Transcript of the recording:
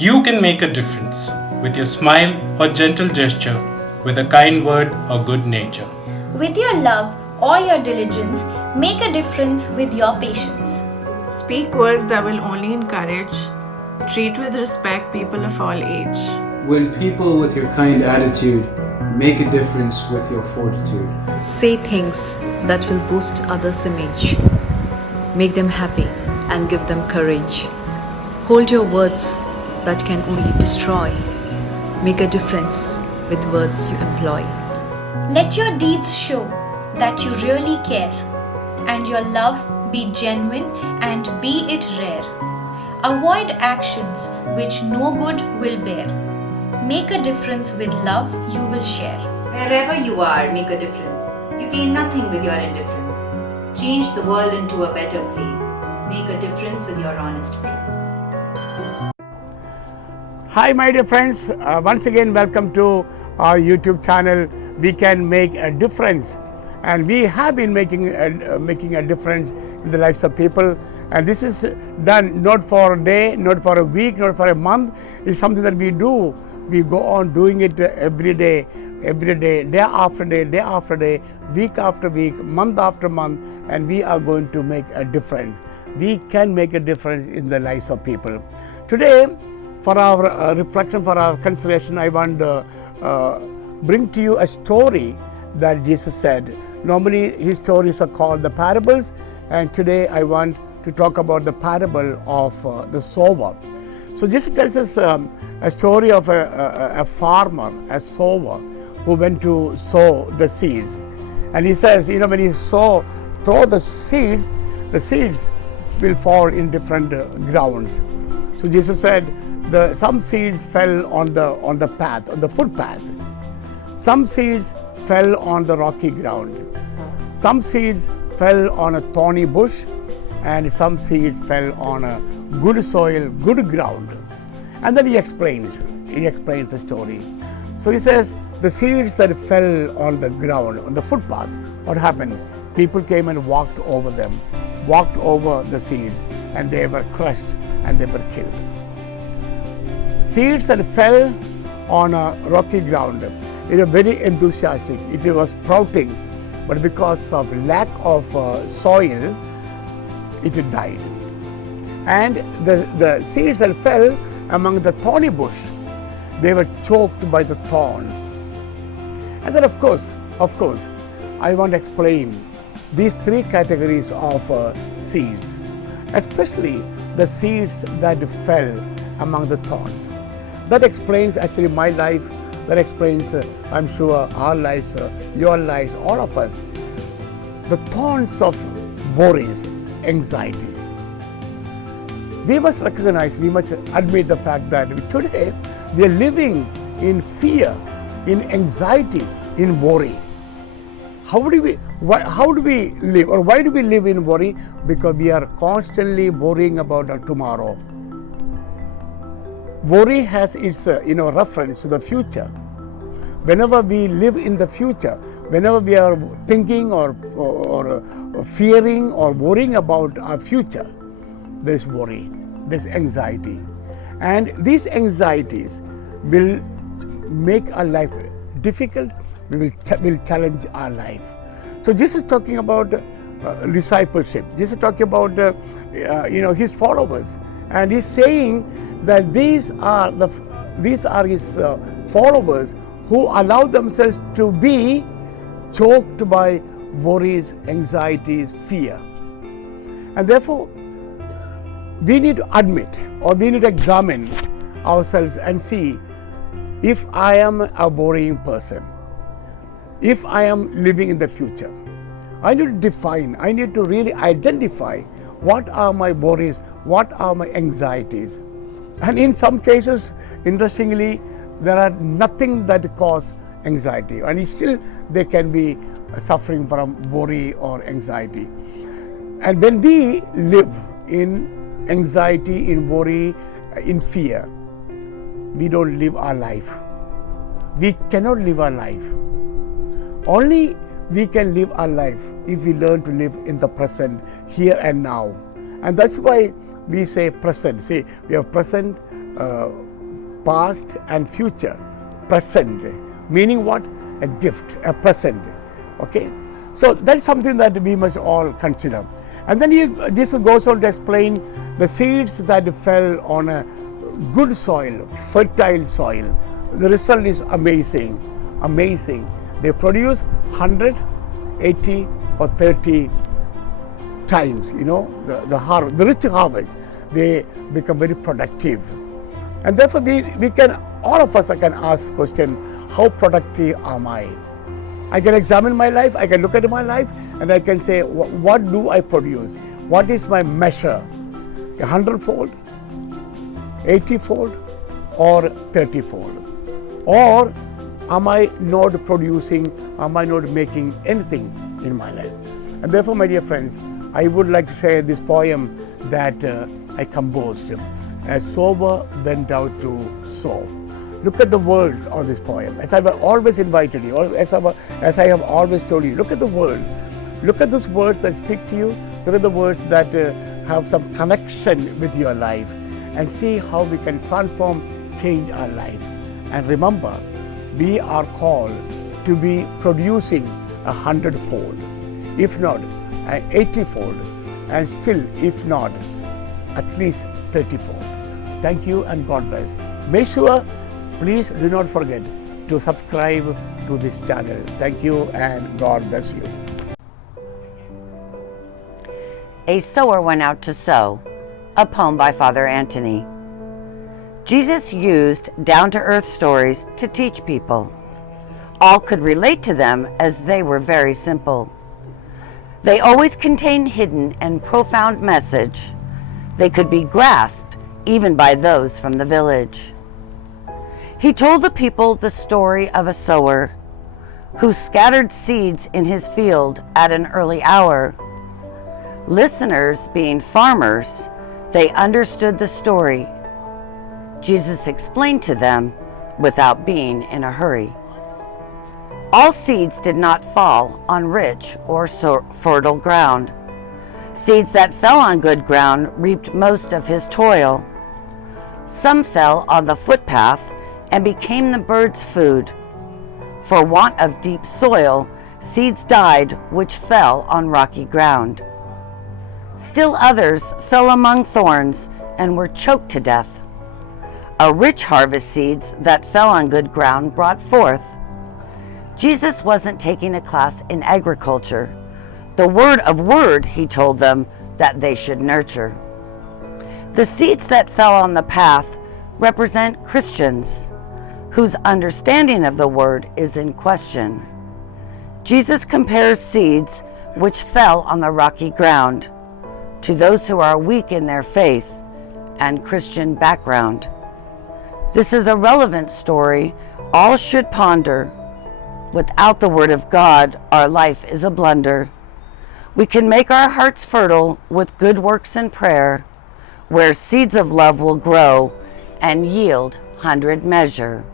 You can make a difference with your smile or gentle gesture, with a kind word or good nature. With your love or your diligence, make a difference with your patience. Speak words that will only encourage. Treat with respect people of all age. Win people with your kind attitude. Make a difference with your fortitude. Say things that will boost others' image. Make them happy and give them courage. Hold your words that can only destroy. Make a difference with words you employ. Let your deeds show that you really care, and your love be genuine and be it rare. Avoid actions which no good will bear. Make a difference with love you will share. Wherever you are, make a difference. You gain nothing with your indifference. Change the world into a better place. Make a difference with your honest face. Hi my dear friends, once again welcome to our YouTube channel. We can make a difference, and we have been making a difference in the lives of people, and this is done not for a day, not for a week, not for a month. It's something that we do. We go on doing it every day, day after day, week after week, month after month, and we are going to make a difference. We can make a difference in the lives of people. Today, for our reflection, for our consideration, I want to bring to you a story that Jesus said. Normally, his stories are called the parables, and today I want to talk about the parable of the sower. So Jesus tells us a story of a farmer, a sower, who went to sow the seeds. And he says, when you throw the seeds will fall in different grounds. So Jesus said, some seeds fell on the path, on the footpath. Some seeds fell on the rocky ground. Some seeds fell on a thorny bush, and some seeds fell on a good soil, good ground. And then he explains the story. So he says, the seeds that fell on the ground, on the footpath, what happened? People came and walked over the seeds, and they were crushed and they were killed. Seeds that fell on a rocky ground, it was very enthusiastic. It was sprouting, but because of lack of soil, it died. And the seeds that fell among the thorny bush, they were choked by the thorns. And then of course, I want to explain these three categories of seeds, especially the seeds that fell among the thorns. That explains actually my life. That explains, I'm sure, our lives, your lives, all of us. The thorns of worries, anxieties. We must recognize, we must admit the fact that today we are living in fear, in anxiety, in worry. How do we live, or why do we live in worry? Because we are constantly worrying about our tomorrow. Worry has its reference to the future. Whenever we live in the future, whenever we are thinking or fearing or worrying about our future, there's worry, there's anxiety. And these anxieties will make our life difficult, will challenge our life. So Jesus is talking about discipleship. Jesus is talking about his followers, and he's saying that these are his followers who allow themselves to be choked by worries, anxieties, fear. And therefore, we need to admit, or we need to examine ourselves and see if I am a worrying person, if I am living in the future. I need to define, I need to really identify what are my worries, what are my anxieties. And in some cases, interestingly, there are nothing that cause anxiety, and still they can be suffering from worry or anxiety. And when we live in anxiety, in worry, in fear, we don't live our life. We cannot live our life. Only we can live our life if we learn to live in the present, here and now. And that's why we say present. See, we have present, past and future, present, meaning what? A gift, a present. Okay, so that's something that we must all consider. And then Jesus goes on to explain the seeds that fell on a good soil, fertile soil. The result is amazing, amazing. They produce 100, 80 or 30 times, the rich harvest. They become very productive. And therefore we can, all of us can ask the question, how productive am I? I can examine my life, I can look at my life, and I can say, what do I produce? What is my measure? 100-fold, 80-fold, or 30-fold? Or am I not producing, am I not making anything in my life? And therefore, my dear friends, I would like to share this poem that I composed. As sower went out to sow. Look at the words of this poem. As I've always invited you, as I have always told you, look at the words. Look at those words that speak to you. Look at the words that have some connection with your life, and see how we can transform, change our life. And remember, we are called to be producing 100-fold, if not an 80-fold, and still, if not, at least 30-fold. Thank you and God bless. Make sure, please do not forget to subscribe to this channel. Thank you and God bless you. A Sower Went Out to Sow, a poem by Father Antony. Jesus used down-to-earth stories to teach people. All could relate to them as they were very simple. They always contained hidden and profound message. They could be grasped even by those from the village. He told the people the story of a sower who scattered seeds in his field at an early hour. Listeners, being farmers, they understood the story. Jesus explained to them without being in a hurry. All seeds did not fall on rich or fertile ground. Seeds that fell on good ground reaped most of his toil. Some fell on the footpath and became the birds' food. For want of deep soil, seeds died which fell on rocky ground. Still others fell among thorns and were choked to death. A rich harvest seeds that fell on good ground brought forth. Jesus wasn't taking a class in agriculture. The word he told them that they should nurture. The seeds that fell on the path represent Christians whose understanding of the word is in question. Jesus compares seeds which fell on the rocky ground to those who are weak in their faith and Christian background. This is a relevant story all should ponder. Without the Word of God, our life is a blunder. We can make our hearts fertile with good works and prayer, where seeds of love will grow and yield 100 measure.